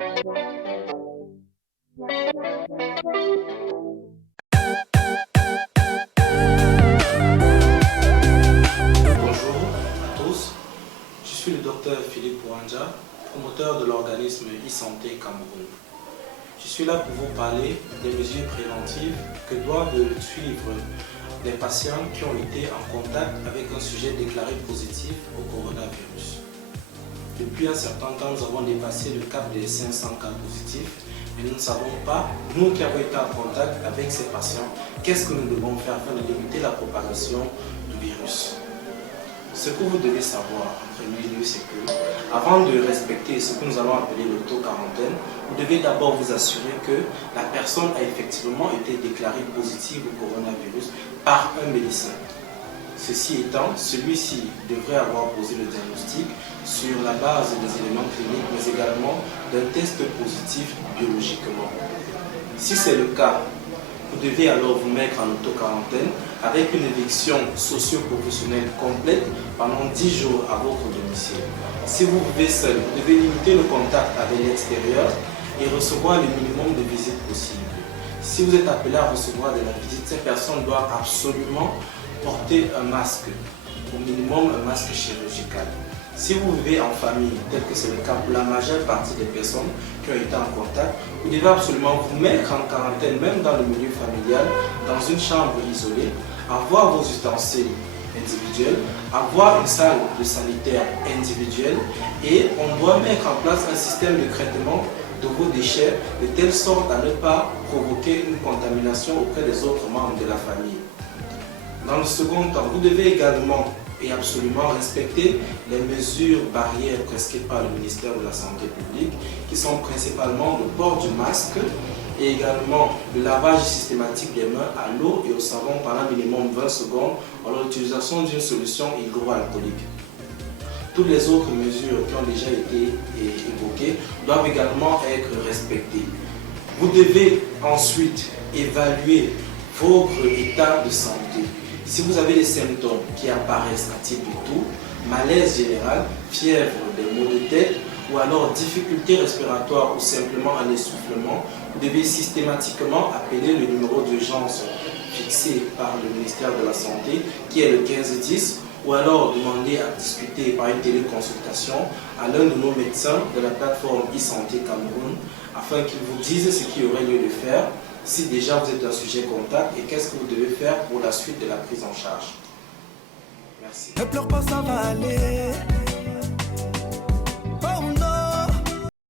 Bonjour à tous, je suis le docteur Philippe Ouanja, promoteur de l'organisme e-santé Cameroun. Je suis là pour vous parler des mesures préventives que doivent suivre les patients qui ont été en contact avec un sujet déclaré positif au coronavirus. Depuis un certain temps, nous avons dépassé le cap des 500 cas positifs, mais nous ne savons pas, nous qui avons été en contact avec ces patients, qu'est-ce que nous devons faire afin de limiter la propagation du virus. Ce que vous devez savoir en premier lieu, c'est que avant de respecter ce que nous allons appeler l'auto-quarantaine, vous devez d'abord vous assurer que la personne a effectivement été déclarée positive au coronavirus par un médecin. Ceci étant, celui-ci devrait avoir posé le diagnostic sur la base des éléments cliniques, mais également d'un test positif biologiquement. Si c'est le cas, vous devez alors vous mettre en auto-quarantaine avec une éviction socio-professionnelle complète pendant 10 jours à votre domicile. Si vous vivez seul, vous devez limiter le contact avec l'extérieur et recevoir le minimum de visites possible. Si vous êtes appelé à recevoir de la visite, ces personnes doivent absolument porter un masque, au minimum un masque chirurgical. Si vous vivez en famille, tel que c'est le cas pour la majeure partie des personnes qui ont été en contact, vous devez absolument vous mettre en quarantaine, même dans le milieu familial, dans une chambre isolée, avoir vos ustensiles individuels, avoir une salle de sanitaire individuelle et on doit mettre en place un système de traitement de vos déchets de telle sorte à ne pas provoquer une contamination auprès des autres membres de la famille. Dans le second temps, vous devez également et absolument respecter les mesures barrières prescrites par le ministère de la Santé publique, qui sont principalement le port du masque et également le lavage systématique des mains à l'eau et au savon pendant minimum 20 secondes en l'utilisation d'une solution hydroalcoolique. Toutes les autres mesures qui ont déjà été évoquées doivent également être respectées. Vous devez ensuite évaluer votre état de santé. Si vous avez des symptômes qui apparaissent à type de toux, malaise général, fièvre, des maux de tête ou alors difficultés respiratoires ou simplement un essoufflement, vous devez systématiquement appeler le numéro d'urgence fixé par le ministère de la Santé qui est le 1510 ou alors demander à discuter par une téléconsultation à l'un de nos médecins de la plateforme e-santé Cameroun afin qu'ils vous disent ce qui aurait lieu de faire si déjà vous êtes un sujet contact et qu'est-ce que vous devez faire pour la suite de la prise en charge. Merci. Ne pleure pas, ça va aller.